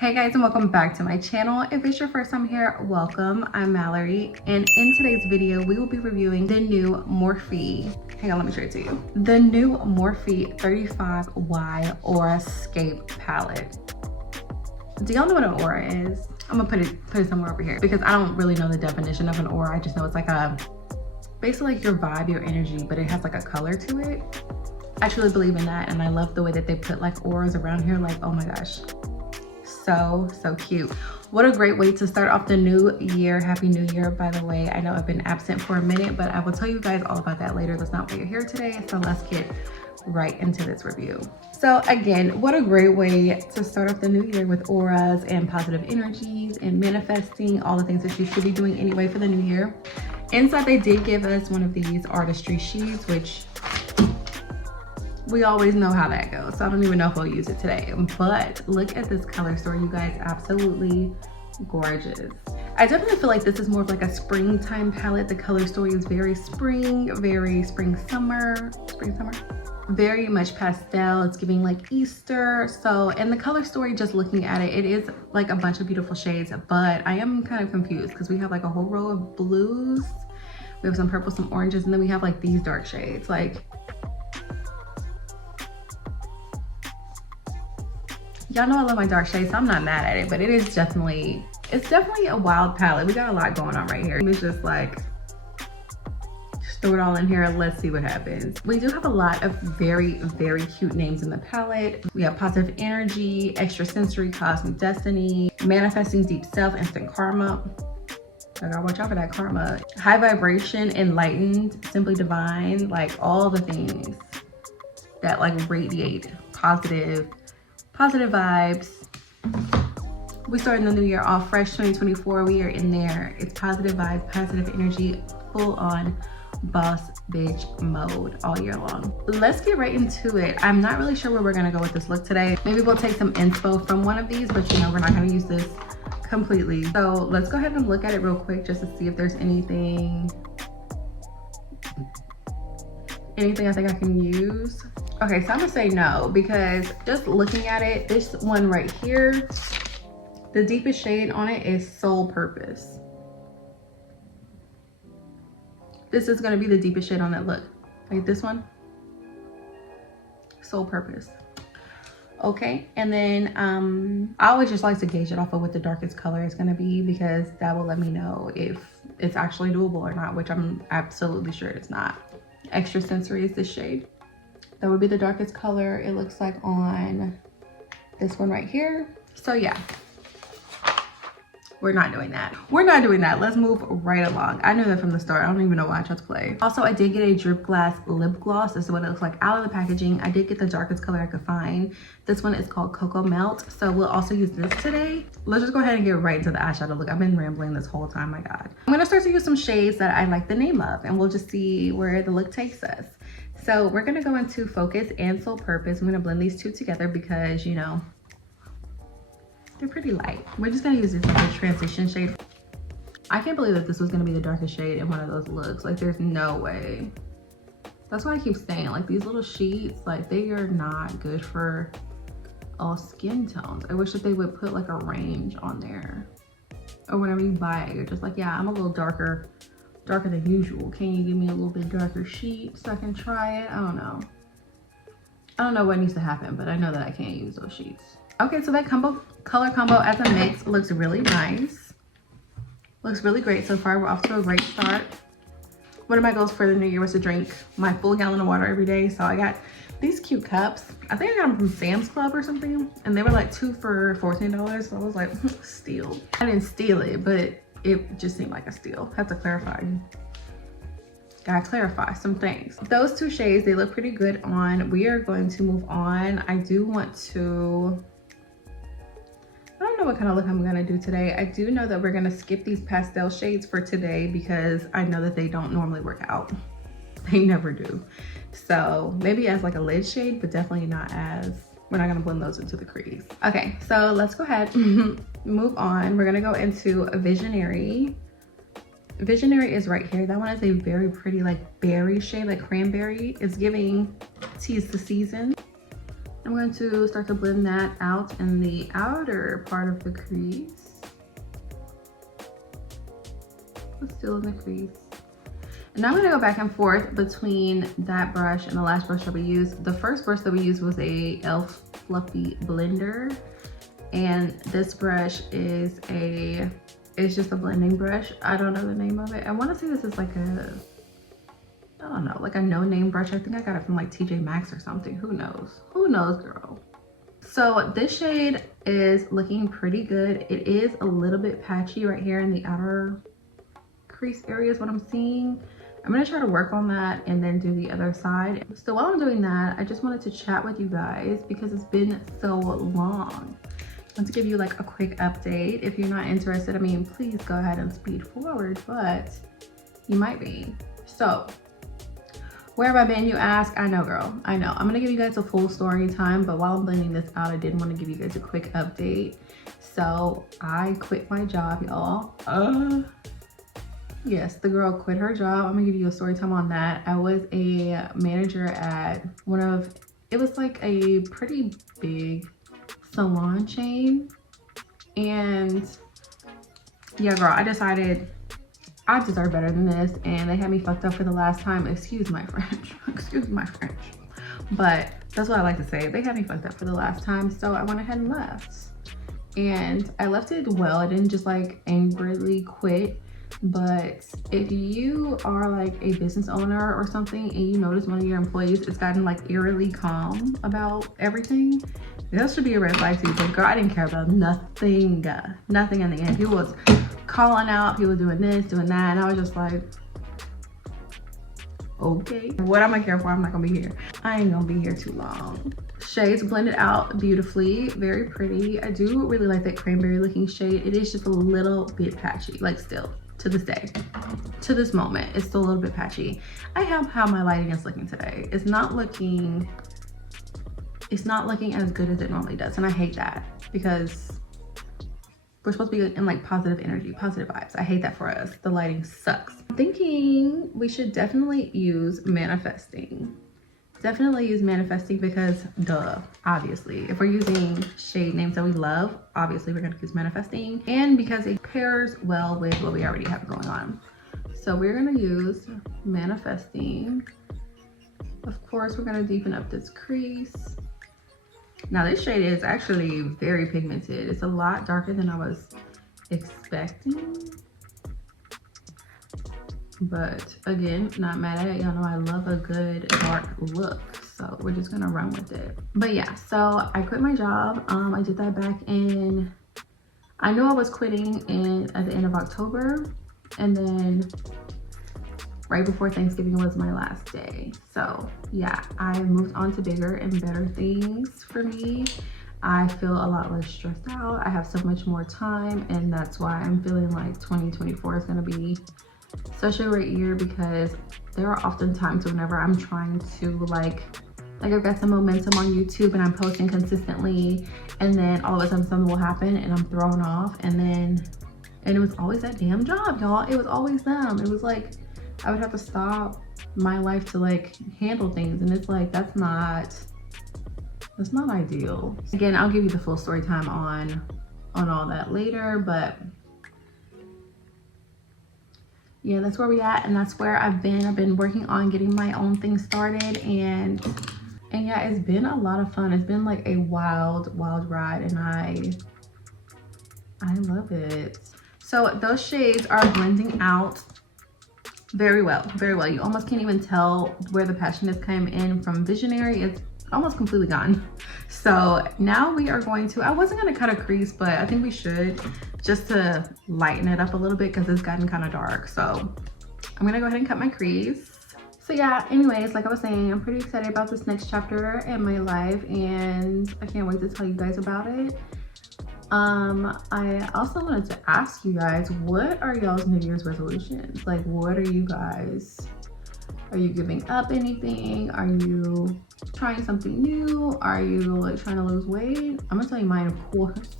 Hey guys, and welcome back to my channel. If it's your first time here, welcome. I'm Mallory, and in today's video we will be reviewing the new Morphe, hang on, let me show it to you, the new Morphe 35Y Aurascape Palette. Do y'all know what an aura is? I'm gonna put it somewhere over here because I don't really know the definition of an aura. I just know it's like basically like your vibe, your energy, but it has like a color to it. I truly believe in that, and I love the way that they put like auras around here. Like, oh my gosh, so cute. What a great way to start off the new year. Happy New Year, by the way. I know I've been absent for a minute, but I will tell you guys all about that later. That's not why you're here today, so let's get right into this review. So again, what a great way to start off the new year with auras and positive energies and manifesting all the things that you should be doing anyway for the new year. Inside, they did give us one of these Artistry sheets, which we always know how that goes, so I don't even know if we'll use it today. But look at this color story, you guys. Absolutely gorgeous. I definitely feel like this is more of like a springtime palette. The color story is very spring, very spring summer, very much pastel. It's giving like Easter. So, and the color story, just looking at it, it is like a bunch of beautiful shades, but I am kind of confused because we have like a whole row of blues, we have some purple, some oranges, and then we have like these dark shades. Like, y'all know I love my dark shades, so I'm not mad at it, but it's definitely a wild palette. We got a lot going on right here. It's just like, just throw it all in here, let's see what happens. We do have a lot of very cute names in the palette. We have Positive Energy, Extrasensory, Cosmic Destiny, Manifesting Deep Self, Instant Karma. I gotta watch out for that karma. High Vibration, Enlightened, Simply Divine, like all the things that like radiate positive vibes. We started the new year off fresh. 2024, we are in there. It's positive vibes, positive energy, full on boss bitch mode all year long. Let's get right into it. I'm not really sure where we're gonna go with this look today. Maybe we'll take some inspo from one of these, but you know, we're not gonna use this completely. So let's go ahead and look at it real quick just to see if there's anything I think I can use. Okay, so I'm gonna say no, because just looking at it, this one right here, the deepest shade on it is Soul Purpose. This is gonna be the deepest shade on that look. Like this one, Soul Purpose. Okay, and then I always just like to gauge it off of what the darkest color is gonna be, because that will let me know if it's actually doable or not, which I'm absolutely sure it's not. Extrasensory is this shade. That would be the darkest color, it looks like, on this one right here. So yeah, we're not doing that. Let's move right along. I knew that from the start. I don't even know why I tried to play. Also, I did get a Dripglass lip gloss. This is what it looks like out of the packaging. I did get the darkest color I could find. This one is called Cocoa Melt. So we'll also use this today. Let's just go ahead and get right into the eyeshadow look. I've been rambling this whole time, my God. I'm gonna start to use some shades that I like the name of, and we'll just see where the look takes us. So we're gonna go into Focus and Soul Purpose. I'm gonna blend these two together because, you know, they're pretty light. We're just gonna use this as a transition shade. I can't believe that this was gonna be the darkest shade in one of those looks. Like, there's no way. That's why I keep saying, like, these little sheets, like, they are not good for all skin tones. I wish that they would put like a range on there, or whenever you buy it, you're just like, yeah, I'm a little darker than usual. Can you give me a little bit darker sheet so I can try it? I don't know what needs to happen, but I know that I can't use those sheets. Okay, so that color combo as a mix looks really nice. Looks really great so far. We're off to a great start. One of my goals for the new year was to drink my full gallon of water every day. So I got these cute cups. I think I got them from Sam's Club or something, and they were like 2 for $14. So I was like, steal. I didn't steal it, but it just seemed like a steal. Have to clarify. Gotta clarify some things. Those two shades, they look pretty good on. We are going to move on. I do want to, I don't know what kind of look I'm gonna do today. I do know that we're gonna skip these pastel shades for today because I know that they don't normally work out. They never do. So maybe as like a lid shade, but definitely not as, we're not gonna blend those into the crease. Okay, so let's go ahead, move on. We're gonna go into Visionary. Visionary is right here. That one is a very pretty like berry shade, like cranberry. It's giving Tis the Season. I'm going to start to blend that out in the outer part of the crease. But still in the crease. And now I'm gonna go back and forth between that brush and the last brush that we used. The first brush that we used was a e.l.f. Fluffy Blender. And this brush is it's just a blending brush. I don't know the name of it. I wanna say this is like a, I don't know, like a no-name brush. I think I got it from like TJ Maxx or something. Who knows? Who knows, girl? So this shade is looking pretty good. It is a little bit patchy right here in the outer crease area is what I'm seeing. I'm gonna try to work on that and then do the other side. So while I'm doing that, I just wanted to chat with you guys because it's been so long. I want to give you like a quick update. If you're not interested, I mean, please go ahead and speed forward, but you might be. So where have I been, you ask? I know, girl, I know. I'm gonna give you guys a full story time, but while I'm blending this out, I did want to give you guys a quick update. So I quit my job, y'all. Yes, the girl quit her job. I'm gonna give you a story time on that. I was a manager at it was like a pretty big salon chain. And yeah, girl, I decided I deserve better than this. And they had me fucked up for the last time. Excuse my French, excuse my French. But that's what I like to say. They had me fucked up for the last time. So I went ahead and left. And I left it well. I didn't just like angrily quit. But if you are like a business owner or something and you notice one of your employees is gotten like eerily calm about everything, that should be a red flag to you. But girl, I didn't care about nothing in the end. He was calling out, people doing this, doing that, and I was just like, okay, what am I care for? I'm not gonna be here. I ain't gonna be here too long. Shades blended out beautifully, very pretty. I do really like that cranberry looking shade. It is just a little bit patchy, like still. To this day, to this moment, it's still a little bit patchy. I have how my lighting is looking today. It's not looking as good as it normally does, and I hate that because we're supposed to be in like positive energy, positive vibes. I hate that for us. The lighting sucks. I'm thinking we should definitely use manifesting. Definitely use manifesting because duh, obviously. If we're using shade names that we love, obviously we're gonna use manifesting. And because it pairs well with what we already have going on. So we're gonna use manifesting. Of course, we're gonna deepen up this crease. Now this shade is actually very pigmented. It's a lot darker than I was expecting. But again, not mad at it. Y'all know I love a good dark look, so we're just gonna run with it. But yeah, so I quit my job. I did that back in, I knew I was quitting at the end of October, and then right before Thanksgiving was my last day. So yeah, I moved on to bigger and better things for me. I feel a lot less stressed out. I have so much more time, and that's why I'm feeling like 2024 is gonna be such a great year, because there are often times whenever I'm trying to like I've got some momentum on YouTube and I'm posting consistently, and then all of a sudden something will happen and I'm thrown off, and it was always that damn job, y'all. It was always them. It was like I would have to stop my life to like handle things, and it's like that's not ideal. Again, I'll give you the full story time on all that later, but yeah, that's where we at, and that's where I've been working on getting my own thing started, and yeah, it's been a lot of fun. It's been like a wild ride, and I love it. So those shades are blending out very well. You almost can't even tell where the passionate came in from Visionary. It's almost completely gone. So now we are going to, I wasn't gonna cut a crease, but I think we should, just to lighten it up a little bit because it's gotten kind of dark. So I'm gonna go ahead and cut my crease. So yeah, anyways, like I was saying, I'm pretty excited about this next chapter in my life, and I can't wait to tell you guys about it. I also wanted to ask you guys, what are y'all's New Year's resolutions? Like, what are you guys, are you giving up anything? Are you trying something new? Are you like trying to lose weight? I'm gonna tell you mine, of course.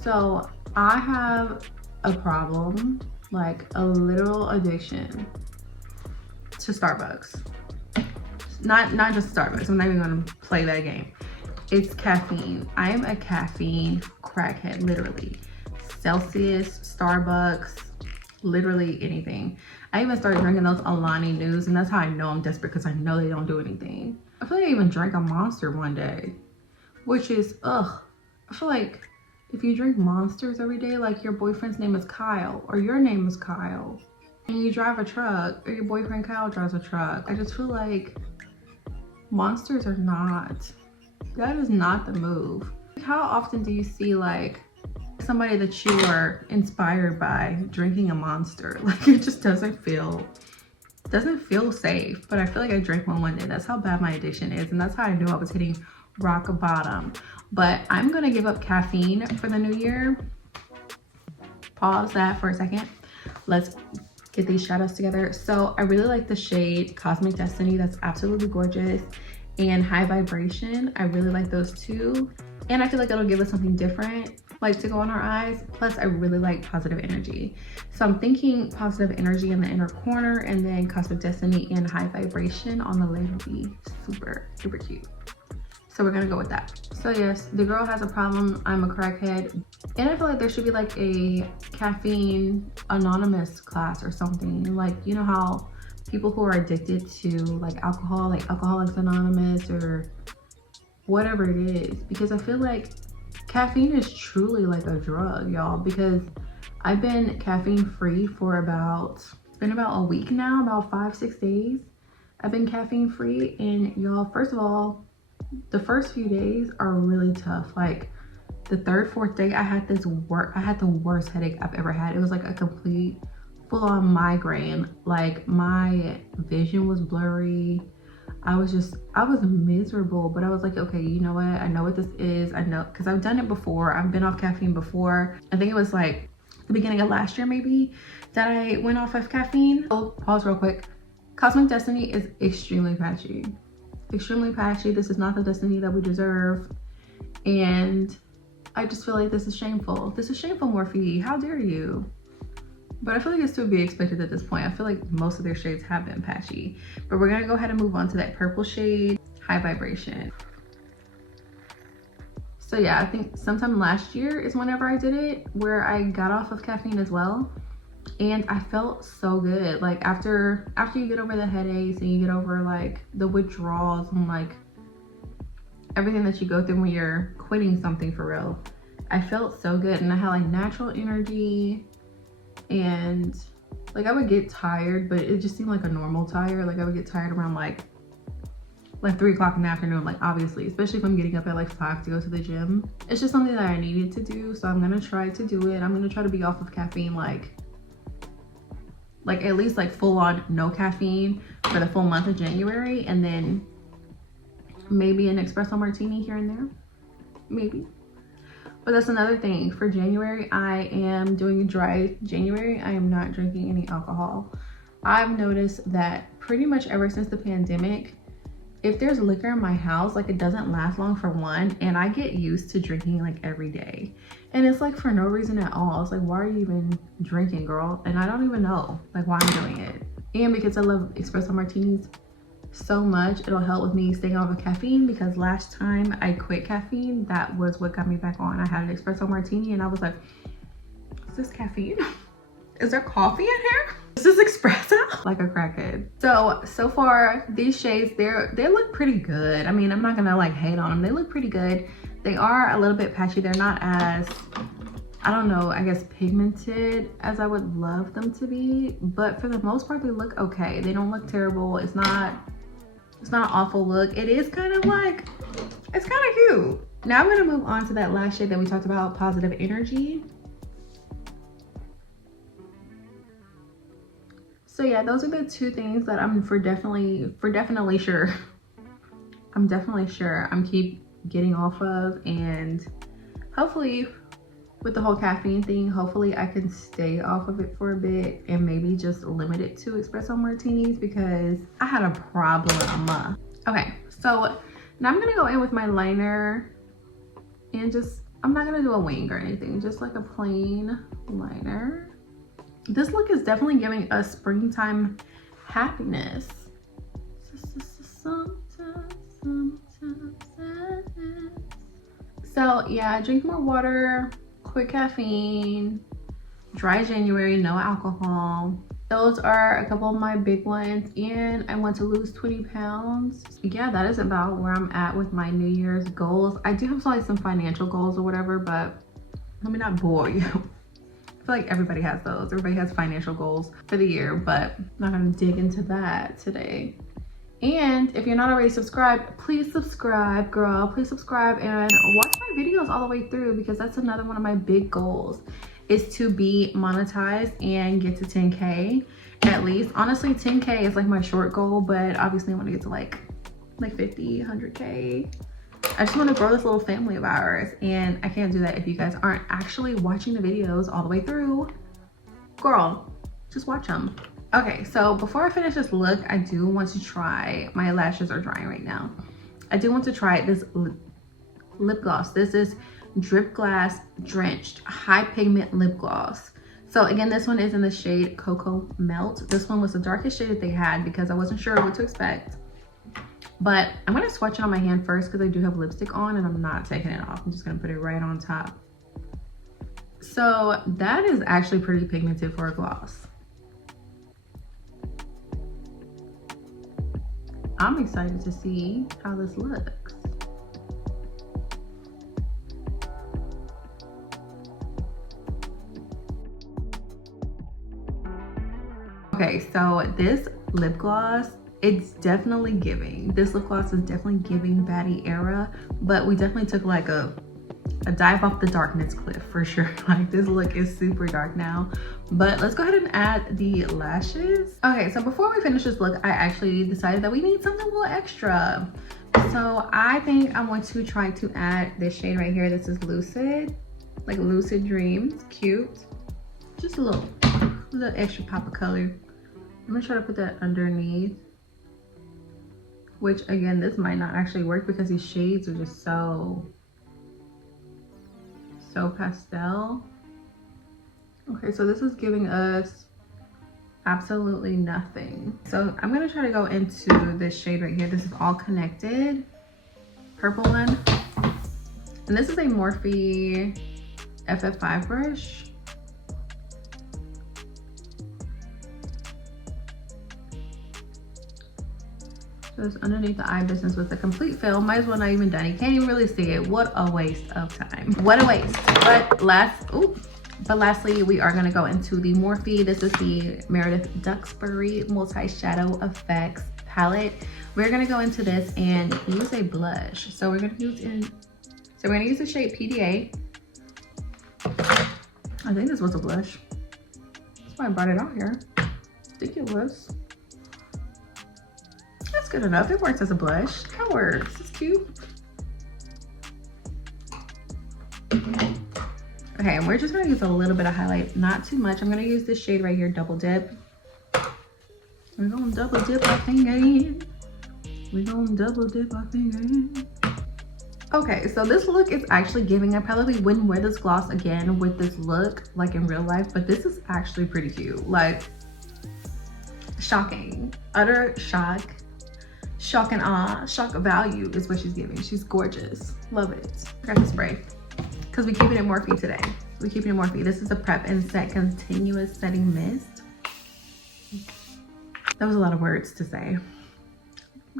So I have a problem, like a literal addiction to Starbucks. not just Starbucks. I'm not even gonna play that game. It's caffeine. I am a caffeine crackhead, literally. Celsius, Starbucks, literally anything. I even started drinking those Alani News, and that's how I know I'm desperate, because I know they don't do anything. I feel like I even drank a Monster one day, which is, ugh. I feel like if you drink Monsters every day, like your boyfriend's name is Kyle, or your name is Kyle, and you drive a truck, or your boyfriend Kyle drives a truck, I just feel like Monsters are not, that is not the move. How often do you see like somebody that you are inspired by drinking a Monster? Like, it just doesn't feel safe. But I feel like I drank one day. That's how bad my addiction is, and that's how I knew I was hitting rock bottom. But I'm gonna give up caffeine for the new year. Pause that for a second. Let's get these shadows together. So I really like the shade Cosmic Destiny. That's absolutely gorgeous. And High Vibration, I really like those two. And I feel like it'll give us something different, like to go on our eyes. Plus I really like Positive Energy. So I'm thinking Positive Energy in the inner corner, and then Cosmic Destiny and High Vibration on the lid would be super, super cute. So we're gonna go with that. So yes, the girl has a problem. I'm a crackhead. And I feel like there should be like a caffeine anonymous class or something. Like, you know how people who are addicted to like alcohol, like Alcoholics Anonymous or whatever it is. Because I feel like caffeine is truly like a drug, y'all. Because I've been caffeine free for it's been about a week now, about 5-6 days. I've been caffeine free, and y'all, first of all, the first few days are really tough. Like the third, fourth day, I had the worst headache I've ever had. It was like a complete full-on migraine. Like my vision was blurry. I was miserable, but I was like, okay, you know what? I know what this is. I know, because I've done it before. I've been off caffeine before. I think it was like the beginning of last year maybe that I went off of caffeine. Oh, pause real quick. Cosmic Destiny is extremely patchy. Extremely patchy. This is not the destiny that we deserve, and I just feel like this is shameful. This is shameful, Morphe. How dare you? But I feel like it's to be expected at this point. I feel like most of their shades have been patchy, but we're gonna go ahead and move on to that purple shade, High Vibration. So yeah, I think sometime last year is whenever I did it, where I got off of caffeine as well. And I felt so good. Like after you get over the headaches and you get over like the withdrawals and like everything that you go through when you're quitting something for real, I felt so good. And I had like natural energy, and like I would get tired, but it just seemed like a normal tired. Like I would get tired around like 3 o'clock in the afternoon, like obviously, especially if I'm getting up at like 5 to go to the gym. It's just something that I needed to do, so I'm gonna try to do it. I'm gonna try to be off of caffeine like at least like full on no caffeine for the full month of January, and then maybe an espresso martini here and there, maybe. But that's another thing. For January, I am doing a dry January. I am not drinking any alcohol. I've noticed that pretty much ever since the pandemic, if there's liquor in my house, like it doesn't last long for one, and I get used to drinking like every day. And it's like for no reason at all. It's like, why are you even drinking, girl? And I don't even know like why I'm doing it. And because I love espresso martinis so much, it'll help with me staying off of caffeine, because last time I quit caffeine, that was what got me back on. I had an espresso martini and I was like, is this caffeine? Is there coffee in here? Is this espresso? Like a crackhead. So far these shades, they look pretty good. I mean, I'm not gonna like hate on them. They look pretty good. They are a little bit patchy. They're not as, I don't know, I guess pigmented as I would love them to be, but for the most part they look okay. They don't look terrible. It's not an awful look. It is kind of like, it's kind of cute. Now I'm gonna move on to that last shade that we talked about, Positive Energy. So yeah, those are the two things that I'm definitely sure I'm keep getting off of, and hopefully with the whole caffeine thing, hopefully I can stay off of it for a bit and maybe just limit it to espresso martinis, because I had a problem. Okay, so now I'm gonna go in with my liner, and I'm not gonna do a wing or anything, just like a plain liner. This look is definitely giving us springtime happiness. So yeah, drink more water, quit caffeine, dry January, no alcohol. Those are a couple of my big ones, and I want to lose 20 pounds. Yeah, that is about where I'm at with my New Year's goals. I do have like some financial goals or whatever, but let me not bore you. I feel like everybody has those. Everybody has financial goals for the year, but I'm not gonna dig into that today. And if you're not already subscribed, please subscribe, girl. Please subscribe and watch my videos all the way through, because that's another one of my big goals, is to be monetized and get to 10K at least. Honestly, 10K is like my short goal, but obviously I want to get to like 50, 100K. I just want to grow this little family of ours, and I can't do that if you guys aren't actually watching the videos all the way through. Girl, just watch them. Okay, so before I finish this look, I do want to try, my lashes are drying right now. I do want to try this lip gloss. This is Dripglass Drenched High Pigment Lip Gloss. So again, this one is in the shade Cocoa Melt. This one was the darkest shade that they had because I wasn't sure what to expect. But I'm gonna swatch it on my hand first because I do have lipstick on and I'm not taking it off. I'm just gonna put it right on top. So that is actually pretty pigmented for a gloss. I'm excited to see how this looks. Okay, so this lip gloss, it's definitely giving. This lip gloss is definitely giving baddie era, but we definitely took like a dive off the darkness cliff for sure. Like this look is super dark now, but let's go ahead and add the lashes. Okay, so before we finish this look, I actually decided that we need something a little extra. So I think I want to try to add this shade right here. This is Lucid, like Lucid Dreams, cute. Just a little extra pop of color. I'm gonna try to put that underneath, which again, this might not actually work because these shades are just so pastel. Okay, so this is giving us absolutely nothing. So I'm gonna try to go into this shade right here. This is All Connected, purple one. And this is a Morphe FF5 brush. Just underneath the eye business with a complete fill. Might as well not even done. You can't even really see it. What a waste of time. What a waste. But lastly, we are gonna go into the Morphe. This is the Meredith Duxbury Multi-Shadow Effects palette. We're gonna go into this and use a blush. So we're gonna use the shade PDA. I think this was a blush. That's why I brought it out here. I think it was. That's good enough. It works as a blush. That works. It's cute. Okay, and we're just gonna use a little bit of highlight, not too much. I'm gonna use this shade right here, Double Dip. We're gonna double dip our finger in. We're gonna double dip our finger in. Okay, so this look is actually giving. I probably wouldn't wear this gloss again with this look, like in real life, but this is actually pretty cute. Like, shocking. Utter shock. Shock and awe. Shock value is what she's giving. She's gorgeous. Love it. Grab the spray. Because we keep it in Morphe today. We keep it in Morphe. This is a Prep and Set Continuous Setting Mist. That was a lot of words to say.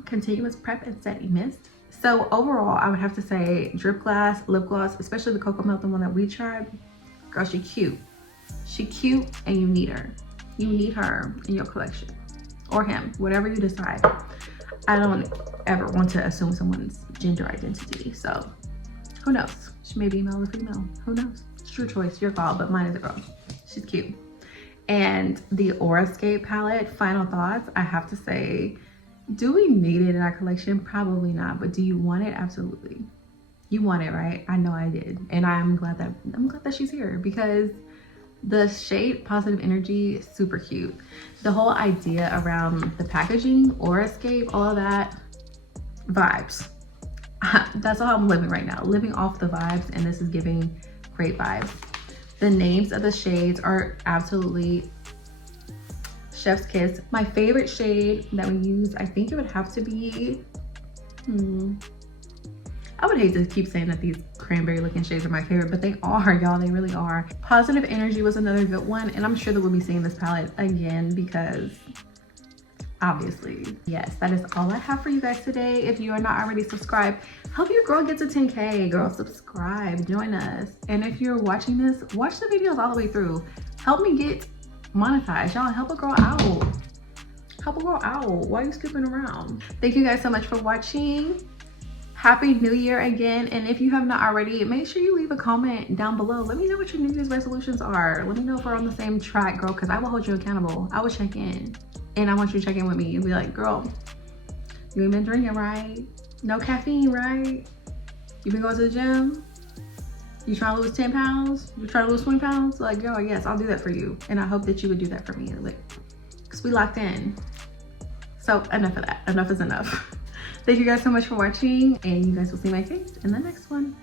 Continuous Prep and Setting Mist. So overall, I would have to say Dripglass lip gloss, especially the Cocoa Melt, the one that we tried. Girl, she cute. She cute and you need her. You need her in your collection. Or him, whatever you decide. I don't ever want to assume someone's gender identity. So who knows? She may be male or female. Who knows? It's your choice, your call, but mine is a girl. She's cute. And the Aurascape palette, final thoughts, I have to say, do we need it in our collection? Probably not, but do you want it? Absolutely. You want it, right? I know I did. And I'm glad that she's here, because the shade Positive Energy, super cute. The whole idea around the packaging, Aurascape, all of that, vibes. That's how I'm living right now, living off the vibes, and this is giving great vibes. The names of the shades are absolutely chef's kiss. My favorite shade that we use, I think it would have to be, I would hate to keep saying that these cranberry looking shades are my favorite, but they are, y'all. They really are. Positive Energy was another good one, and I'm sure that we'll be seeing this palette again because obviously. Yes, that is all I have for you guys today. If you are not already subscribed, help your girl get to 10K. Girl, subscribe, join us. And if you're watching this, watch the videos all the way through. Help me get monetized. Y'all, help a girl out. Help a girl out. Why are you skipping around? Thank you guys so much for watching. Happy New Year again. And if you have not already, make sure you leave a comment down below. Let me know what your New Year's resolutions are. Let me know if we're on the same track, girl, because I will hold you accountable. I will check in. And I want you to check in with me and be like, girl, you ain't been drinking, right? No caffeine, right? You been going to the gym? You trying to lose 10 pounds? You trying to lose 20 pounds? Like, girl, yes, I'll do that for you. And I hope that you would do that for me. Like, because we locked in. So enough of that. Enough is enough. Thank you guys so much for watching. And you guys will see my face in the next one.